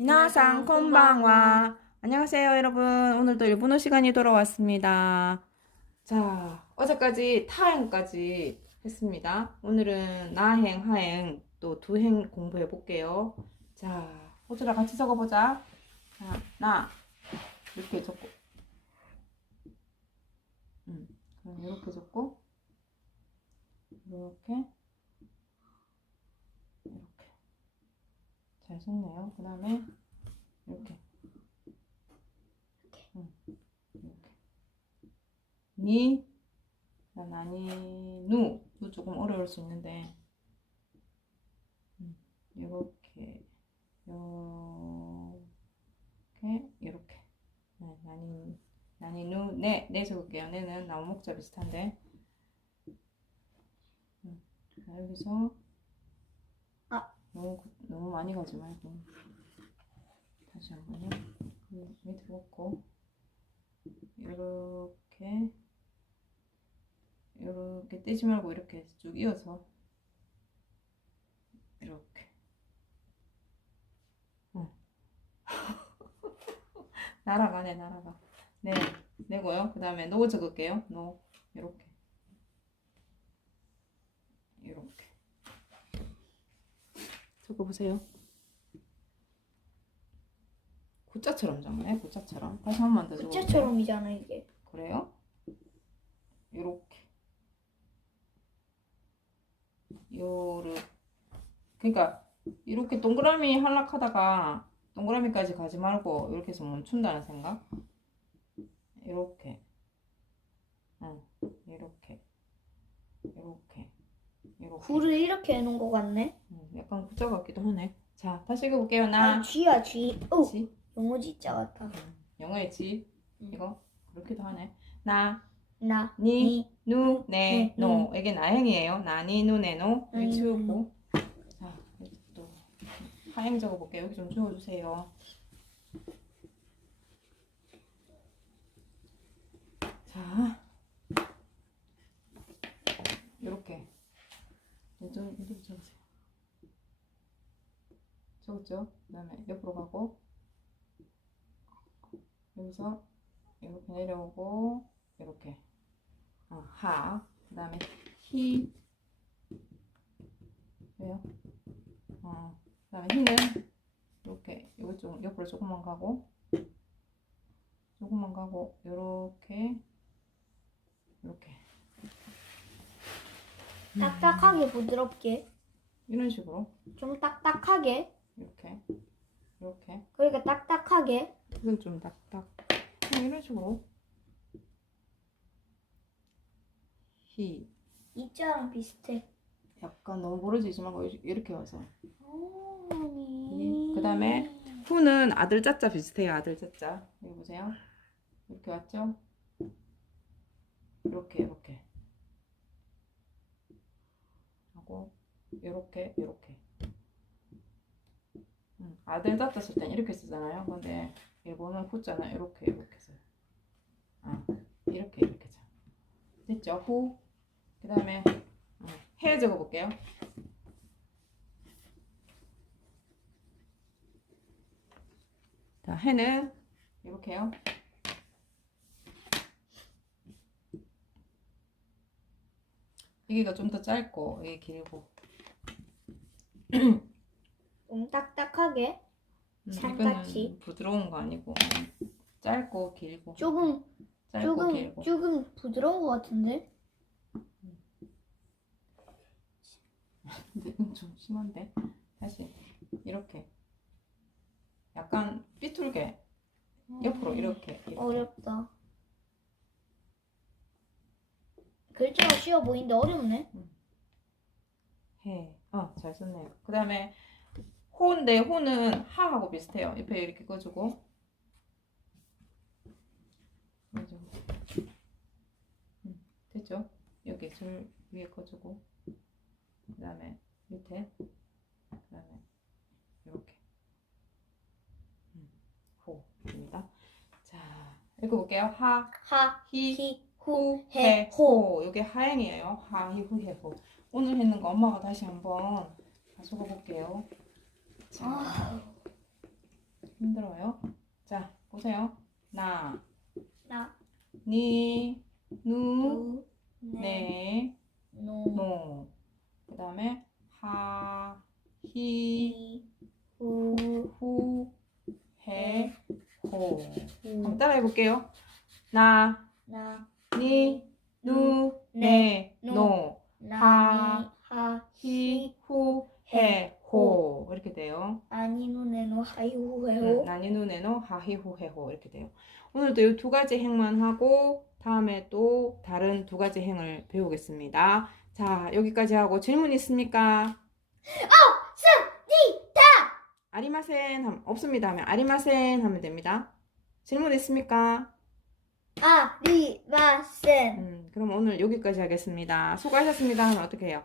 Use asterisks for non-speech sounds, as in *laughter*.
미나상 콘방와. 안녕하세요 여러분. 오늘도 일본어 시간이 돌아왔습니다. 자 어제까지 타행까지 했습니다. 오늘은 나행 하행 또 두행 공부해 볼게요. 자 호주라 같이 적어보자. 자 나. 이렇게 적고. 음, 이렇게 적고. 이렇게 잘 썼네요. 그 다음에 이렇게. 응, 이렇게. 니, 나니, 누. 누 조금 어려울 수 있는데. 음, 이렇게, 요렇게, 이렇게. 네, 나니, 나니, 누, 네, 네 적을게요. 네는 나무 목자 비슷한데. 여기서. 너무 너무 많이 가지 말고 다시 한번요. 그 밑에 놓고 이렇게 이렇게 떼지 말고 이렇게 쭉 이어서 이렇게. 응. *laughs* 날아가네 날아가. 네 내고요. 그 다음에 노 적을게요. 노 이렇게. 적어보세요. 구자처럼 적네. 구자처럼. 다시 한번더 적어. 부채처럼이잖아 이게. 그래요? 요렇게. 요르. 그러니까 이렇게 동그라미 한락하다가 동그라미까지 가지 말고 이렇게 해서 멈춘다는 생각. 이렇게. 응. 이렇게. 이렇게. 이렇게. 굴을 이렇게 해놓은 것 같네. 음, 약간 구자 같기도 하네. 자, 다시 읽어볼게요. 나, 아 쥐야 쥐. 어 지, 영어 지자 같아. 음, 영어의 지, 음. 이거 그렇기도 하네. 나, 나, 니, 니, 누, 네, 네, 노. 이게 나행이에요. 나, 니, 누, 네, 노. 여기 음. 지우고. 자, 여기 또 하행 적어볼게요. 여기 좀 지워주세요. 자, 이렇게. 좀 이렇게 적으세요. 적었죠? 그 다음에 옆으로 가고 여기서 이렇게 내려오고 이렇게 어, 하. 그 다음에 히. 왜요? 어, 그 다음에 히는 이렇게 이거 좀 옆으로 조금만 가고 조금만 가고 요렇게 이렇게 딱딱하게 부드럽게. 이런 식으로 좀 딱딱하게. 이렇게 이렇게 그러니까 딱딱하게. 이건 좀 딱딱 그냥 이런 식으로 히 이자랑 비슷해. 약간 너무 벌어지지 말고 이렇게 와서. 그 다음에 후는 아들 짜짜 비슷해요. 아들 짜짜. 여기 보세요. 이렇게 왔죠? 이렇게 이렇게 하고 이렇게 이렇게. 음, 아들 짜짜 쓸땐 이렇게 쓰잖아요. 근데 일본은 후자는 이렇게 이렇게 써요. 아, 이렇게 이렇게 자. 됐죠? 후. 그 다음에 음, 해 적어볼게요. 자, 해는 이렇게요. 여기가 좀 더 짧고 이게 길고 *clears throat* 좀 딱딱하게. 음, 살같이. 이거는 부드러운 거 아니고 음, 짧고 길고 조금 짧고 조금 길고 조금 부드러운 것 같은데. *laughs* 근데 이건 좀 심한데 다시 이렇게 약간 삐뚤게 옆으로 이렇게, 이렇게. 어렵다. 글자가 쉬워 보이는데 어렵네. 해. 아, 잘 썼네요. 그 다음에 호인데 호는 하하고 비슷해요. 옆에 이렇게 꺼주고. 음, 됐죠? 여기 줄 위에 꺼주고. 그 다음에 밑에. 그 다음에 이렇게. 음, 호입니다. 자, 읽어볼게요. 하, 하, 히, 히, 후, 후, 해. 호. 이게 하행이에요. 하, 히, 후, 해, 호. 오늘 했는 거 엄마가 다시 한번 다 적어볼게요. 자, 아, 힘들어요. 자, 보세요. 나, 나, 니, 누, 누, 네, 네, 노, 노. 그 다음에 하, 히, 이, 우, 후, 해, 호. 한번 우, 따라 해 볼게요. 나, 나, 니, 누, 네, 네, 노. 노. 나, 하, 니, 하, 히, 후, 해, 호. 이렇게 돼요. 아니, 노, 네, 노, 하이, 후, 해, 음, 호. 나니 누네노 하히후 해호 이렇게 돼요. 오늘도 이 두 가지 행만 하고 다음에 또 다른 두 가지 행을 배우겠습니다. 자 여기까지 하고 질문 있습니까? 니, 아리마센 함- 없습니다 하면 아리마센 하면 됩니다. 질문 있습니까? 아, 리, 마, 센. 음, 그럼 오늘 여기까지 하겠습니다. 수고하셨습니다 하면 어떻게 해요?